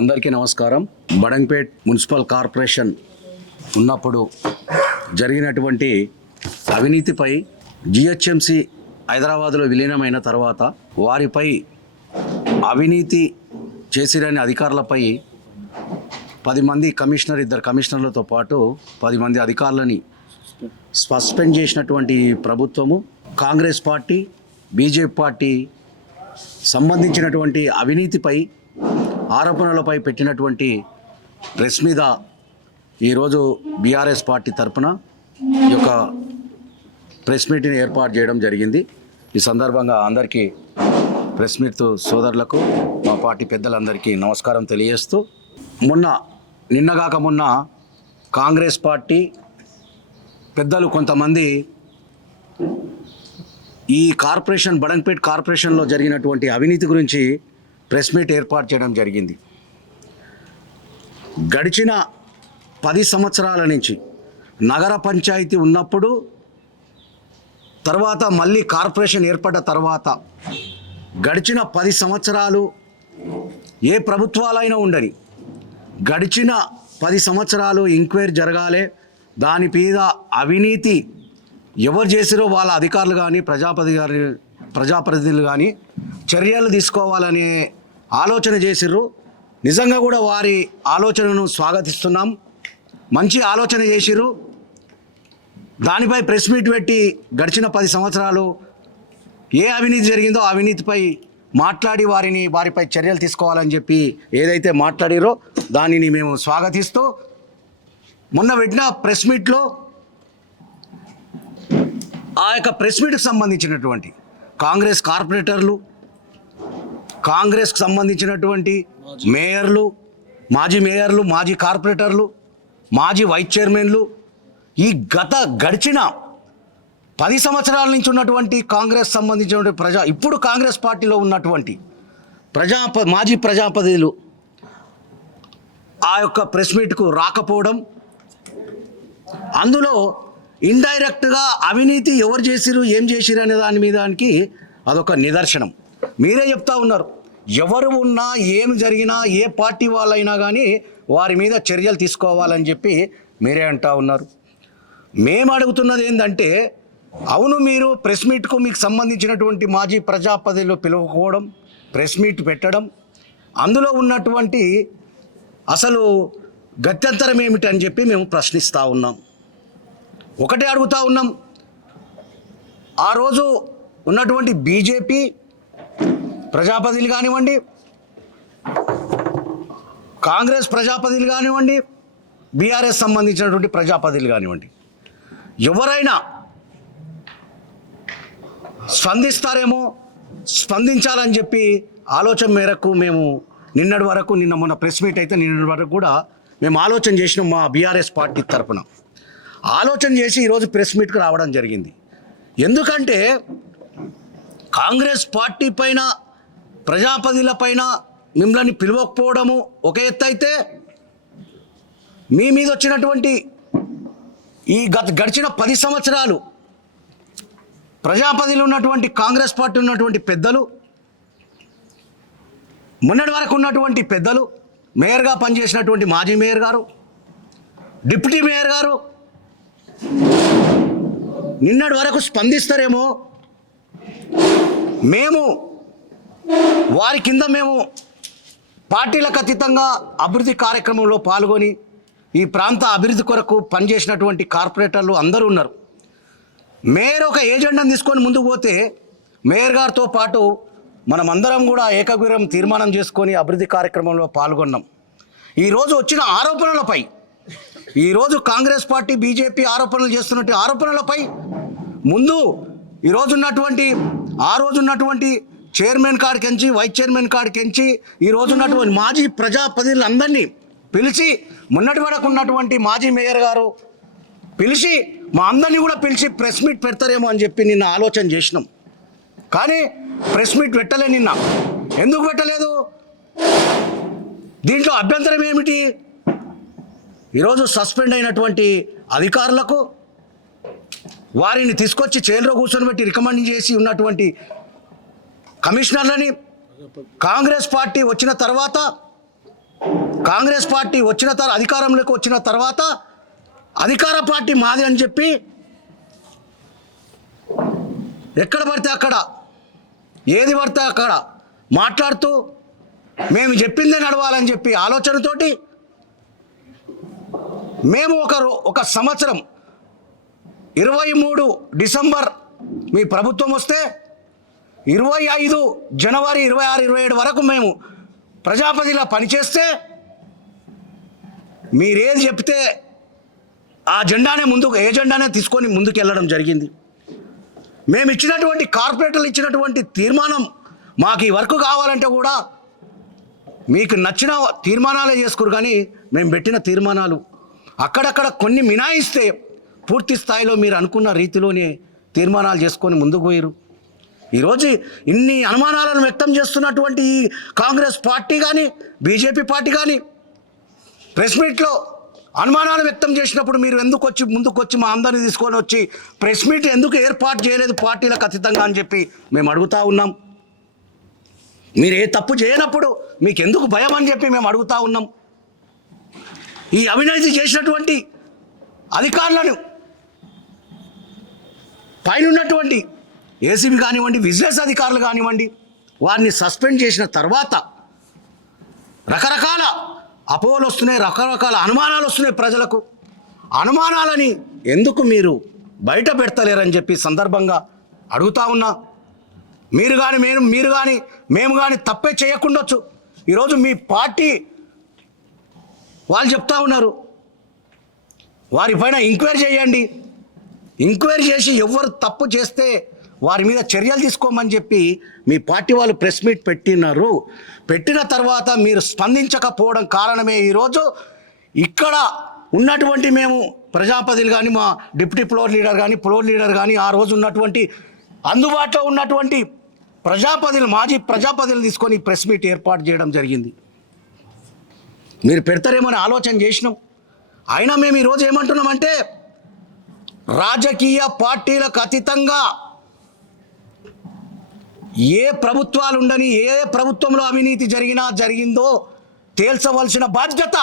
అందరికీ నమస్కారం. Badangpet municipal corporation ఉన్నప్పుడు జరిగినటువంటి అవినీతిపై జిహెచ్ఎంసి హైదరాబాద్లో విలీనమైన తర్వాత వారిపై అవినీతి చేసిరని అధికారులపై 10 మంది కమిషనర్, 2 కమిషనర్లతో పాటు 10 మంది అధికారులని సస్పెండ్ చేసినటువంటి ప్రభుత్వము కాంగ్రెస్ పార్టీ, బీజేపీ పార్టీ సంబంధించినటువంటి అవినీతిపై ఆరోపణలపై పెట్టినటువంటి ప్రెస్ మీద ఈరోజు బీఆర్ఎస్ పార్టీ తరఫున ఈ యొక్క ప్రెస్ మీట్ని ఏర్పాటు చేయడం జరిగింది. ఈ సందర్భంగా అందరికీ ప్రెస్ మీట్ సోదరులకు, మా పార్టీ పెద్దలందరికీ నమస్కారం తెలియజేస్తూ, నిన్నగాక మొన్న కాంగ్రెస్ పార్టీ పెద్దలు కొంతమంది ఈ కార్పొరేషన్, బడంగ్పేట్ కార్పొరేషన్లో జరిగినటువంటి అవినీతి గురించి ప్రెస్ మీట్ ఏర్పాటు చేయడం జరిగింది. గడిచిన 10 సంవత్సరాల నుంచి నగర పంచాయతీ ఉన్నప్పుడు, తర్వాత మళ్ళీ కార్పొరేషన్ ఏర్పడ్డ తర్వాత గడిచిన 10 సంవత్సరాలు ఏ ప్రభుత్వాలైనా ఉండని, గడిచిన 10 సంవత్సరాలు ఎంక్వైరీ జరగాలి. దాని మీద అవినీతి ఎవరు చేసిరో వాళ్ళ అధికారులు కానీ, ప్రజాప్రతినిధులు కానీ చర్యలు తీసుకోవాలనే ఆలోచన చేసిర్రు. నిజంగా కూడా వారి ఆలోచనను స్వాగతిస్తున్నాం. మంచి ఆలోచన చేసిర్రు. దానిపై ప్రెస్ మీట్ పెట్టి గడిచిన 10 సంవత్సరాలు ఏ అవినీతి జరిగిందో అవినీతిపై మాట్లాడి వారిపై చర్యలు తీసుకోవాలని చెప్పి ఏదైతే మాట్లాడిరో దానిని మేము స్వాగతిస్తూ, మొన్న పెట్టిన ప్రెస్ మీట్లో ఆ యొక్క ప్రెస్ మీట్కి సంబంధించినటువంటి కాంగ్రెస్ కార్పొరేటర్లు, కాంగ్రెస్కి సంబంధించినటువంటి మేయర్లు, మాజీ మేయర్లు, మాజీ కార్పొరేటర్లు, మాజీ వైస్ చైర్మన్లు, ఈ గడిచిన 10 సంవత్సరాల నుంచి ఉన్నటువంటి కాంగ్రెస్ సంబంధించినటువంటి ఇప్పుడు కాంగ్రెస్ పార్టీలో ఉన్నటువంటి మాజీ ప్రజాప్రతినిధులు ఆ యొక్క ప్రెస్ మీట్కు రాకపోవడం, అందులో ఇండైరెక్ట్గా అవినీతి ఎవరు చేసిరు, ఏం చేసిరు అనే దానికి అదొక నిదర్శనం. మీరే చెప్తా ఉన్నారు, ఎవరు ఉన్నా ఏమి జరిగినా ఏ పార్టీ వాళ్ళైనా కానీ వారి మీద చర్యలు తీసుకోవాలని చెప్పి మీరే అంటా ఉన్నారు. మేము అడుగుతున్నది ఏంటంటే, అవును, మీరు ప్రెస్ మీట్కు మీకు సంబంధించినటువంటి మాజీ ప్రజాప్రతినిధులు పిలువకపోవడం, ప్రెస్ మీట్ పెట్టడం, అందులో ఉన్నటువంటి అసలు గత్యంతరం ఏమిటని చెప్పి మేము ప్రశ్నిస్తూ ఉన్నాం. ఒకటే అడుగుతూ ఉన్నాం, ఆ రోజు ఉన్నటువంటి బీజేపీ ప్రజాప్రతినిధులు కానివ్వండి, కాంగ్రెస్ ప్రజాప్రతినిధులు కానివ్వండి, బీఆర్ఎస్ సంబంధించినటువంటి ప్రజాప్రతినిధులు కానివ్వండి, ఎవరైనా స్పందిస్తారేమో, స్పందించాలని చెప్పి ఆలోచన మేరకు మేము నిన్న మొన్న ప్రెస్ మీట్ అయితే నిన్నటి వరకు కూడా మేము ఆలోచన చేసినాం. మా బీఆర్ఎస్ పార్టీ తరఫున ఆలోచన చేసి ఈరోజు ప్రెస్ మీట్కి రావడం జరిగింది. ఎందుకంటే కాంగ్రెస్ పార్టీ పైన, ప్రజాప్రతినిధుల పైన మిమ్మల్ని పిలవకపోవడము ఒక ఎత్తు అయితే, మీ మీద వచ్చినటువంటి ఈ గడిచిన 10 సంవత్సరాలు ప్రజాప్రతినిధులు ఉన్నటువంటి కాంగ్రెస్ పార్టీ ఉన్నటువంటి పెద్దలు, మొన్నటి వరకు ఉన్నటువంటి పెద్దలు, మేయర్గా పనిచేసినటువంటి మాజీ మేయర్ గారు, డిప్యూటీ మేయర్ గారు నిన్నటి వరకు స్పందిస్తారేమో, మేము వారి కింద మేము పార్టీలకు అతీతంగా అభివృద్ధి కార్యక్రమంలో పాల్గొని ఈ ప్రాంత అభివృద్ధి కొరకు పనిచేసినటువంటి కార్పొరేటర్లు అందరూ ఉన్నారు. మేయర్ ఒక ఏజెండాను తీసుకొని ముందుకు పోతే, మేయర్ గారితో పాటు మనమందరం కూడా ఏకగ్రీవం తీర్మానం చేసుకొని అభివృద్ధి కార్యక్రమంలో పాల్గొన్నాం. ఈరోజు వచ్చిన ఆరోపణలపై, ఈరోజు కాంగ్రెస్ పార్టీ, బీజేపీ ఆరోపణలు చేస్తున్నట్టు ఆరోపణలపై ముందు ఆ రోజున్నటువంటి చైర్మన్ కాడికెంచి, వైస్ చైర్మన్ కాడికెంచి ఈ రోజున్నటువంటి మాజీ ప్రజాప్రతినిధులందరినీ పిలిచి, మొన్నటి వరకు ఉన్నటువంటి మాజీ మేయర్ గారు పిలిచి, మా అందరినీ కూడా పిలిచి ప్రెస్ మీట్ పెడతారేమో అని చెప్పి నిన్న ఆలోచన చేసినాం. కానీ ప్రెస్ మీట్ పెట్టలే. నిన్న ఎందుకు పెట్టలేదు? దీంట్లో అభ్యంతరం ఏమిటి? ఈరోజు సస్పెండ్ అయినటువంటి అధికారులకు వారిని తీసుకొచ్చి చైర్లో కూర్చొని పెట్టి రికమెండ్ చేసి ఉన్నటువంటి కమిషనర్లని, కాంగ్రెస్ పార్టీ వచ్చిన తర్వాత అధికారంలోకి వచ్చిన తర్వాత అధికార పార్టీ మాది అని చెప్పి ఎక్కడ పడితే అక్కడ ఏది పడితే అక్కడ మాట్లాడుతూ మేము చెప్పిందే నడవాలని చెప్పి ఆలోచనతోటి మేము ఒక సంవత్సరం 23 డిసెంబర్ మీ ప్రభుత్వం వస్తే 25 జనవరి 26, 27 వరకు మేము ప్రజాపతిలా పనిచేస్తే మీరేది చెప్తే ఆ జెండానే తీసుకొని ముందుకు వెళ్ళడం జరిగింది. మేము ఇచ్చినటువంటి కార్పొరేటర్లు ఇచ్చినటువంటి తీర్మానం మాకు ఈ వర్క్ కావాలంటే కూడా మీకు నచ్చిన తీర్మానాలే చేసుకోరు, కానీ మేము పెట్టిన తీర్మానాలు అక్కడక్కడ కొన్ని మినాయిస్తే పూర్తి స్థాయిలో మీరు అనుకున్న రీతిలోనే తీర్మానాలు చేసుకొని ముందుకు పోయారు. ఈరోజు ఇన్ని అనుమానాలను వ్యక్తం చేస్తున్నటువంటి ఈ కాంగ్రెస్ పార్టీ కానీ బీజేపీ పార్టీ కానీ ప్రెస్ మీట్లో అనుమానాలు వ్యక్తం చేసినప్పుడు మీరు ముందుకొచ్చి మా అందరిని తీసుకొని వచ్చి ప్రెస్ మీట్ ఎందుకు ఏర్పాటు చేయలేదు పార్టీలకు అతీతంగా అని చెప్పి మేము అడుగుతా ఉన్నాం. మీరు ఏ తప్పు చేయనప్పుడు మీకు ఎందుకు భయం అని చెప్పి మేము అడుగుతా ఉన్నాం. ఈ అవినీతి చేసినటువంటి అధికారులను పైన ఉన్నటువంటి ఏసీబీ కానివ్వండి, విజిలెన్స్ అధికారులు కానివ్వండి, వారిని సస్పెండ్ చేసిన తర్వాత రకరకాల అపోహలు వస్తున్నాయి, రకరకాల అనుమానాలు వస్తున్నాయి ప్రజలకు. అనుమానాలని ఎందుకు మీరు బయట పెడతలేరని చెప్పి సందర్భంగా అడుగుతా ఉన్నా. మీరు కానీ మేము కానీ తప్పే చేయకుండొచ్చు. ఈరోజు మీ పార్టీ వాళ్ళు చెప్తా ఉన్నారు, వారిపైన ఎంక్వైరీ చేయండి, ఎంక్వైరీ చేసి ఎవరు తప్పు చేస్తే వారి మీద చర్యలు తీసుకోమని చెప్పి మీ పార్టీ వాళ్ళు ప్రెస్ మీట్ పెట్టినారు. పెట్టిన తర్వాత మీరు స్పందించకపోవడం కారణమే ఈరోజు ఇక్కడ ఉన్నటువంటి మేము ప్రజాపతిలు కానీ, మా డిప్యూటీ ఫ్లోర్ లీడర్ కానీ ఆ రోజు ఉన్నటువంటి అందుబాటులో ఉన్నటువంటి మాజీ ప్రజాపతిలు తీసుకొని ప్రెస్ మీట్ ఏర్పాటు చేయడం జరిగింది. మీరు పెడతారేమని ఆలోచన చేసినాం. అయినా మేము ఈరోజు ఏమంటున్నామంటే రాజకీయ పార్టీలకు అతీతంగా ఏ ప్రభుత్వాలు ఉండని, ఏ ప్రభుత్వంలో అవినీతి జరిగిందో తేల్చవలసిన బాధ్యత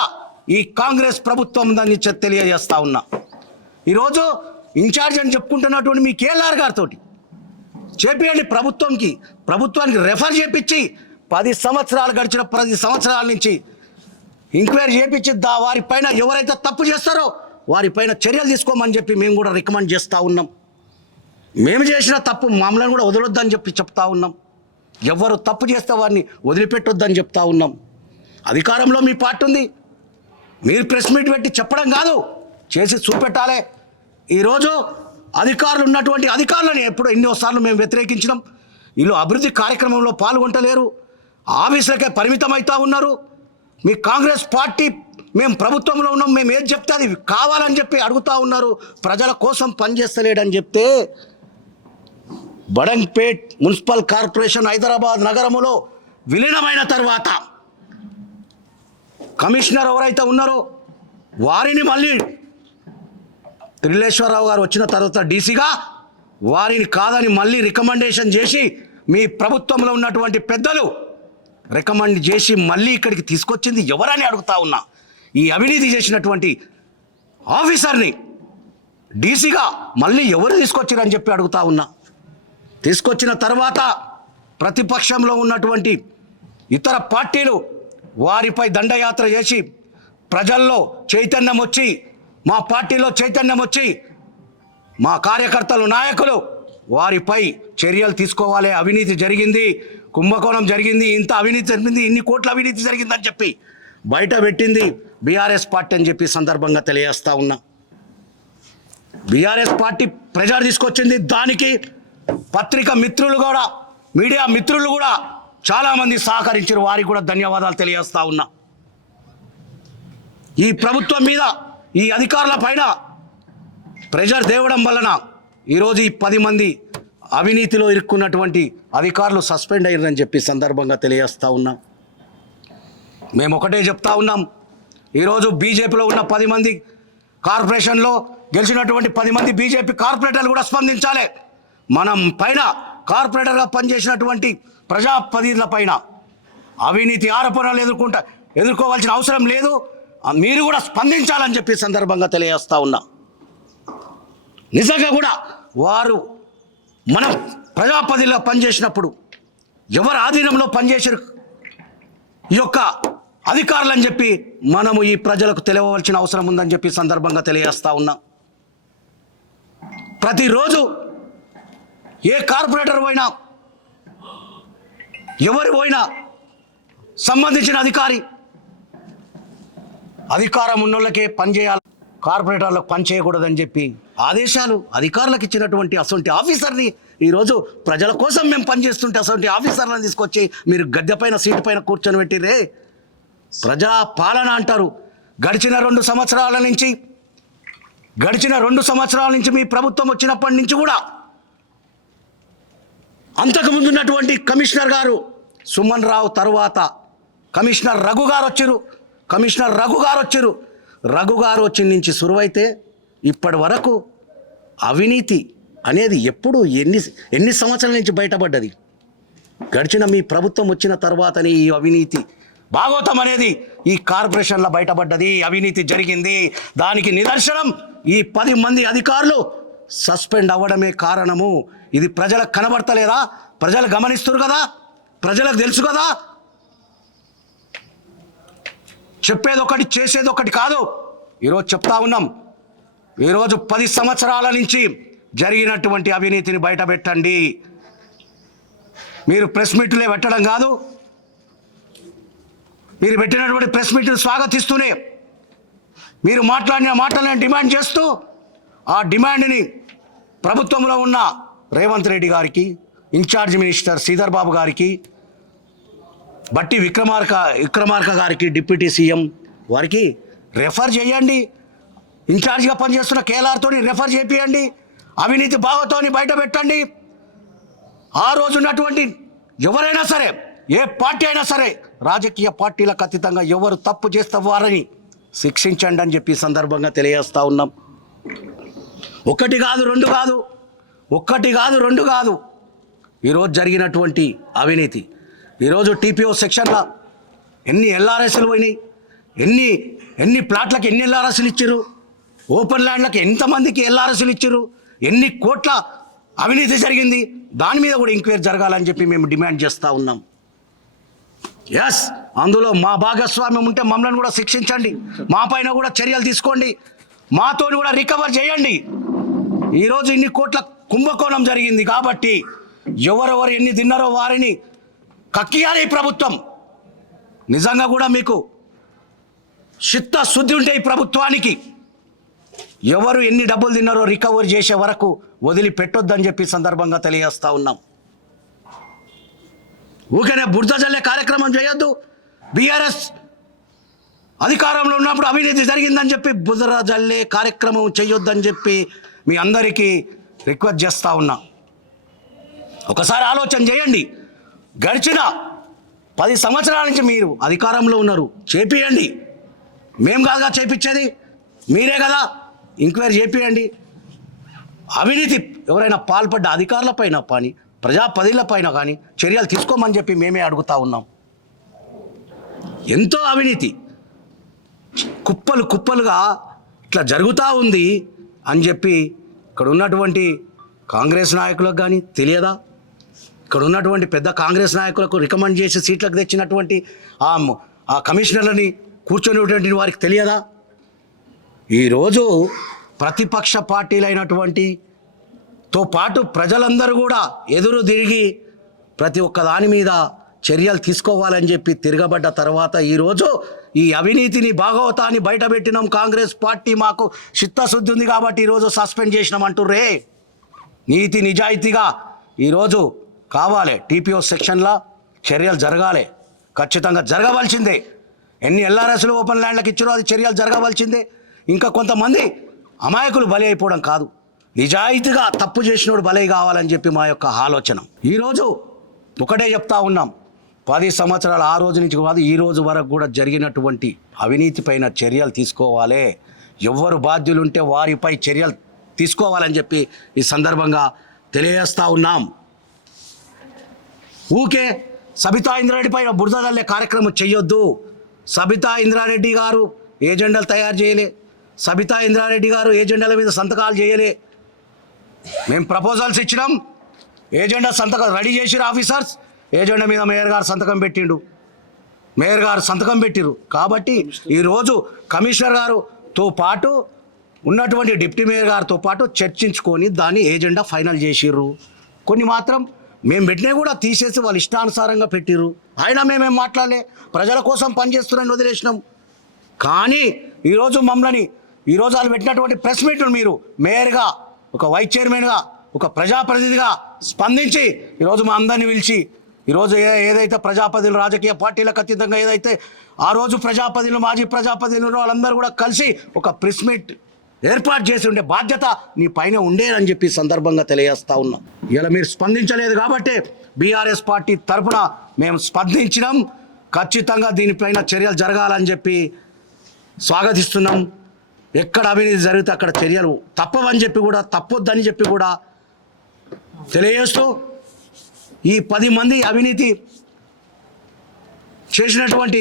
ఈ కాంగ్రెస్ ప్రభుత్వం దాన్ని తెలియజేస్తా ఉన్నా. ఈరోజు ఇన్ఛార్జ్ అని చెప్పుకుంటున్నటువంటి మీ కేఎల్ఆర్ గారితో చేపియండి, ప్రభుత్వానికి రెఫర్ చేపించి 10 సంవత్సరాలు గడిచిన 10 సంవత్సరాల నుంచి ఎంక్వైరీ చేపించి వారిపైన ఎవరైతే తప్పు చేస్తారో వారిపైన చర్యలు తీసుకోమని చెప్పి మేము కూడా రికమెండ్ చేస్తూ ఉన్నాం. మేము చేసిన తప్పు మమ్మల్ని కూడా వదలొద్దని చెప్పి చెప్తా ఉన్నాం. ఎవరు తప్పు చేస్తే వారిని వదిలిపెట్టొద్దని చెప్తా ఉన్నాం. అధికారంలో మీ పార్టీ ఉంది, మీరు ప్రెస్ మీట్ పెట్టి చెప్పడం కాదు, చేసి చూపెట్టాలి. ఈరోజు ఉన్నటువంటి అధికారులను ఎన్నోసార్లు మేము వ్యతిరేకించినాం. వీళ్ళు అభివృద్ధి కార్యక్రమంలో పాల్గొంటలేరు, ఆఫీసులకే పరిమితం అవుతూ ఉన్నారు. మీ కాంగ్రెస్ పార్టీ మేము ప్రభుత్వంలో ఉన్నాం, మేము ఏది చెప్తే అది కావాలని చెప్పి అడుగుతూ ఉన్నారు. ప్రజల కోసం పనిచేస్తలేడని చెప్తే బడంగ్పేట్ మున్సిపల్ కార్పొరేషన్ హైదరాబాద్ నగరములో విలీనమైన తర్వాత కమిషనర్ ఎవరైతే ఉన్నారో వారిని మళ్ళీ త్రిలేశ్వరరావు గారు వచ్చిన తర్వాత డీసీగా వారిని కాదని మళ్ళీ రికమెండేషన్ చేసి మీ ప్రభుత్వంలో ఉన్నటువంటి పెద్దలు రికమెండ్ చేసి మళ్ళీ ఇక్కడికి తీసుకొచ్చింది ఎవరని అడుగుతా ఉన్నా. ఈ అవినీతి చేసినటువంటి ఆఫీసర్ని డీసీగా మళ్ళీ ఎవరు తీసుకొచ్చారని చెప్పి అడుగుతా ఉన్నా. తీసుకొచ్చిన తర్వాత ప్రతిపక్షంలో ఉన్నటువంటి ఇతర పార్టీలు వారిపై దండయాత్ర చేసి ప్రజల్లో చైతన్యం వచ్చి, మా పార్టీలో చైతన్యం వచ్చి, మా కార్యకర్తలు నాయకులు వారిపై చర్యలు తీసుకోవాలి, అవినీతి జరిగింది, కుంభకోణం జరిగింది, ఇంత అవినీతి జరిగింది, ఇన్ని కోట్ల అవినీతి జరిగిందని చెప్పి బయట పెట్టింది బీఆర్ఎస్ పార్టీ అని చెప్పి సందర్భంగా తెలియజేస్తా ఉన్నా. బీఆర్ఎస్ పార్టీ ప్రెజర్ తీసుకొచ్చింది, దానికి పత్రిక మిత్రులు కూడా, మీడియా మిత్రులు కూడా చాలామంది సహకరించారు, వారికి కూడా ధన్యవాదాలు తెలియజేస్తా ఉన్నా. ఈ ప్రభుత్వం మీద, ఈ అధికారుల పైన ప్రెజర్ తేవడం వలన ఈరోజు ఈ 10 మంది అవినీతిలో ఇరుక్కున్నటువంటి అధికారులు సస్పెండ్ అయ్యారని చెప్పి సందర్భంగా తెలియజేస్తా ఉన్నాం. మేము ఒకటే చెప్తా ఉన్నాం, ఈరోజు బీజేపీలో ఉన్న 10 మంది కార్పొరేషన్లో గెలిచినటువంటి 10 మంది బీజేపీ కార్పొరేటర్లు కూడా స్పందించాలి. మనం పైన కార్పొరేటర్గా పనిచేసినటువంటి ప్రజాప్రతినిధుల పైన అవినీతి ఆరోపణలు ఎదుర్కోవాల్సిన అవసరం లేదు. మీరు కూడా స్పందించాలని చెప్పి సందర్భంగా తెలియజేస్తా ఉన్నా. నిజంగా కూడా వారు మనం ప్రజాప్రతినిధులుగా పనిచేసినప్పుడు ఎవరు ఆధీనంలో పనిచేసారు ఈ యొక్క అధికారులని చెప్పి మనము ఈ ప్రజలకు తెలియవలసిన అవసరం ఉందని చెప్పి సందర్భంగా తెలియజేస్తా ఉన్నా. ప్రతిరోజు ఏ కార్పొరేటర్ పోయినా ఎవరు పోయినా సంబంధించిన అధికారం ఉన్నోళ్ళకే పనిచేయాలి, కార్పొరేటర్లకు పని చేయకూడదని చెప్పి ఆదేశాలు అధికారులకు ఇచ్చినటువంటి అసొంటి ఆఫీసర్ని ఈరోజు ప్రజల కోసం మేము పనిచేస్తుంటే అసొంటి ఆఫీసర్లను తీసుకొచ్చి మీరు గద్దె పైన సీటు పైన కూర్చొని పెట్టిరే. ప్రజా పాలన అంటారు. గడిచిన 2 సంవత్సరాల నుంచి మీ ప్రభుత్వం వచ్చినప్పటి నుంచి కూడా అంతకుముందు ఉన్నటువంటి కమిషనర్ గారు సుమన్ రావు తర్వాత కమిషనర్ రఘు గారు వచ్చారు. రఘు గారు వచ్చి నుంచి సురువైతే ఇప్పటి వరకు అవినీతి అనేది ఎప్పుడు ఎన్ని సంవత్సరాల నుంచి బయటపడ్డది? గడిచిన మీ ప్రభుత్వం వచ్చిన తర్వాతనే ఈ అవినీతి భాగవతం అనేది ఈ కార్పొరేషన్లో బయటపడ్డది. అవినీతి జరిగింది. దానికి నిదర్శనం ఈ 10 మంది అధికారులు సస్పెండ్ అవ్వడమే కారణము. ఇది ప్రజలకు కనబడతలేదా? ప్రజలు గమనిస్తున్నారు కదా, ప్రజలకు తెలుసు కదా. చెప్పేది ఒకటి చేసేది ఒకటి కాదు. ఈరోజు చెప్తా ఉన్నాం. ఈరోజు 10 సంవత్సరాల నుంచి జరిగినటువంటి అవినీతిని బయట పెట్టండి. మీరు ప్రెస్ మీట్లే పెట్టడం కాదు, మీరు పెట్టినటువంటి ప్రెస్ మీట్ను స్వాగతిస్తూనే మీరు మాట్లాడిన మాటలను డిమాండ్ చేస్తూ ఆ డిమాండ్ని ప్రభుత్వంలో ఉన్న రేవంత్ రెడ్డి గారికి, ఇన్ఛార్జ్ మినిస్టర్ శ్రీధర్ బాబు గారికి, బట్టి విక్రమార్క గారికి, డిప్యూటీ సీఎం వారికి రెఫర్ చేయండి. ఇన్ఛార్జ్గా పనిచేస్తున్న కేఎల్ఆర్తో రెఫర్ చేపియండి. అవినీతి భాగవతాన్ని బయట పెట్టండి. ఆ రోజు ఉన్నటువంటి ఎవరైనా సరే, ఏ పార్టీ అయినా సరే, రాజకీయ పార్టీలకు అతీతంగా ఎవరు తప్పు చేస్తే వారిని శిక్షించండి అని చెప్పి సందర్భంగా తెలియజేస్తూ ఉన్నాం. ఒకటి కాదు రెండు కాదు ఈరోజు జరిగినటువంటి అవినీతి. ఈరోజు టీపీఓ సెక్షన్లో ఎన్ని ఎల్ఆర్ఎస్లు పోయినాయి, ఎన్ని ప్లాట్లకు ఎన్ని ఎల్ఆర్ఎస్లు ఇచ్చారు, ఓపెన్ ల్యాండ్లకు ఎంతమందికి ఎల్ఆర్ఎస్లు ఇచ్చారు, ఎన్ని కోట్ల అవినీతి జరిగింది, దాని మీద కూడా ఎంక్వైరీ జరగాలని చెప్పి మేము డిమాండ్ చేస్తూ ఉన్నాం. ఎస్, అందులో మా భాగస్వామ్యం ఉంటే మమ్మల్ని కూడా శిక్షించండి, మా పైన కూడా చర్యలు తీసుకోండి, మాతో కూడా రికవర్ చేయండి. ఈరోజు ఇన్ని కోట్ల కుంభకోణం జరిగింది కాబట్టి ఎవరెవరు ఎన్ని తిన్నారో వారిని కక్కియాలి ఈ ప్రభుత్వం. నిజంగా కూడా మీకు చిత్తశుద్ధి ఉంటే ఈ ప్రభుత్వానికి ఎవరు ఎన్ని డబ్బులు తిన్నారో రికవర్ చేసే వరకు వదిలిపెట్టొద్దని చెప్పి సందర్భంగా తెలియజేస్తూ ఉన్నాం. ఊరికనే బురద జల్లే కార్యక్రమం చేయొద్దు. బీఆర్ఎస్ అధికారంలో ఉన్నప్పుడు అవినీతి జరిగిందని చెప్పి బురద జల్లే కార్యక్రమం చేయొద్దని చెప్పి మీ అందరికీ రిక్వెస్ట్ చేస్తూ ఉన్నా. ఒకసారి ఆలోచన చేయండి. గడిచిన 10 సంవత్సరాల నుంచి మీరు అధికారంలో ఉన్నారు, చేపియండి. మేం కాదుగా చేపించేది, మీరే కదా. ఎంక్వైరీ చేపియండి. అవినీతి ఎవరైనా పాల్పడ్డ అధికారుల పైన కానీ ప్రజాప్రతినిధుల పైన కానీ చర్యలు తీసుకోమని చెప్పి మేమే అడుగుతా ఉన్నాం. ఎంతో అవినీతి కుప్పలుగా ఇట్లా జరుగుతూ ఉంది అని చెప్పి ఇక్కడ ఉన్నటువంటి కాంగ్రెస్ నాయకులకు కానీ తెలియదా? ఇక్కడ ఉన్నటువంటి పెద్ద కాంగ్రెస్ నాయకులకు రికమెండ్ చేసి సీట్లకు తెచ్చినటువంటి ఆ కమిషనర్లని కూర్చొనేటువంటి వారికి తెలియదా? ఈరోజు ప్రతిపక్ష పార్టీలైనటువంటితో పాటు ప్రజలందరూ కూడా ఎదురు తిరిగి ప్రతి ఒక్క దాని మీద చర్యలు తీసుకోవాలని చెప్పి తిరగబడ్డ తర్వాత ఈరోజు ఈ అవినీతిని భాగవతాన్ని బయటపెట్టినాం. కాంగ్రెస్ పార్టీ మాకు చిత్తశుద్ధి ఉంది కాబట్టి ఈరోజు సస్పెండ్ చేసినాం అంటుర్రే. నీతి నిజాయితీగా ఈరోజు కావాలి. టీపీఓ సెక్షన్లో చర్యలు జరగాలి, ఖచ్చితంగా జరగవలసిందే. ఎన్ని ఎల్ఆర్ఎస్లు ఓపెన్ ల్యాండ్లకు ఇచ్చారో అది చర్యలు జరగవలసిందే. ఇంకా కొంతమంది అమాయకులు బలి అయిపోవడం కాదు, నిజాయితీగా తప్పు చేసినోడు బలి కావాలని చెప్పి మా యొక్క ఆలోచన. ఈరోజు ఒకటే చెప్తా ఉన్నాం, 10 సంవత్సరాలు ఆ రోజు నుంచి కాదు ఈ రోజు వరకు కూడా జరిగినటువంటి అవినీతి పైన చర్యలు తీసుకోవాలి. ఎవరు బాధ్యులుంటే వారిపై చర్యలు తీసుకోవాలని చెప్పి ఈ సందర్భంగా తెలియజేస్తూ ఉన్నాం. ఊకే సబితా ఇంద్రారెడ్డి పైన బురద చల్లే కార్యక్రమం చెయ్యొద్దు. సబితా ఇంద్రారెడ్డి గారు ఏజెండాలు తయారు చేయలే. సబితా ఇంద్రారెడ్డి గారు ఏజెండాల మీద సంతకాలు చేయలే. మేము ప్రపోజల్స్ ఇచ్చినాం, ఏజెండా సంతకం రెడీ చేసిరు ఆఫీసర్స్, ఏజెండా మీద మేయర్ గారు సంతకం పెట్టిండు, మేయర్ గారు సంతకం పెట్టిరు. కాబట్టి ఈరోజు కమిషనర్ గారుతో పాటు ఉన్నటువంటి డిప్యూటీ మేయర్ గారితో పాటు చర్చించుకొని దాన్ని ఏజెండా ఫైనల్ చేసిర్రు. కొన్ని మాత్రం మేము పెట్టినా కూడా తీసేసి వాళ్ళు ఇష్టానుసారంగా పెట్టిర్రు. అయినా మేమేం మాట్లాడలే, ప్రజల కోసం పనిచేస్తున్నారని వదిలేసినాం. కానీ ఈరోజు మమ్మల్ని ఈరోజు వాళ్ళు పెట్టినటువంటి ప్రెస్ మీట్ను మీరు మేయర్గా, ఒక వైస్ చైర్మన్గా, ఒక ప్రజాప్రతినిధిగా స్పందించి ఈరోజు మా అందరినీ పిలిచి ఈరోజు ఏదైతే ప్రజాప్రతినిధులు రాజకీయ పార్టీలకు అతీతంగా ఏదైతే ఆ రోజు ప్రజాప్రతినిధులు, మాజీ ప్రజాప్రతినిధులు వాళ్ళందరూ కూడా కలిసి ఒక ప్రెస్ మీట్ ఏర్పాటు చేసి ఉండే బాధ్యత నీ పైన ఉండేదని చెప్పి సందర్భంగా తెలియజేస్తా ఉన్నాం. ఇలా మీరు స్పందించలేదు కాబట్టి బీఆర్ఎస్ పార్టీ తరఫున మేము స్పందించినాం. ఖచ్చితంగా దీనిపైన చర్యలు జరగాలని చెప్పి స్వాగతిస్తున్నాం. ఎక్కడ అవినీతి జరిగితే అక్కడ చర్యలు తప్పవని చెప్పి కూడా, తప్పొద్దని చెప్పి కూడా తెలియజేస్తూ ఈ 10 మంది అవినీతి చేసినటువంటి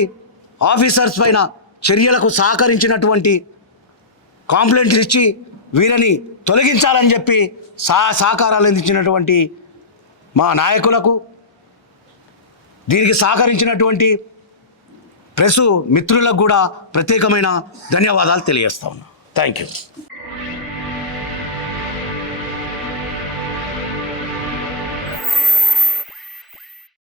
ఆఫీసర్స్ పైన చర్యలకు సహకరించినటువంటి కాంప్లైంట్లు ఇచ్చి వీరిని తొలగించాలని చెప్పి సహకారాలు అందించినటువంటి మా నాయకులకు, దీనికి సహకరించినటువంటి ప్రెస్ మిత్రులకు కూడా ప్రత్యేకమైన ధన్యవాదాలు తెలియజేస్తా ఉన్నా. Thank you.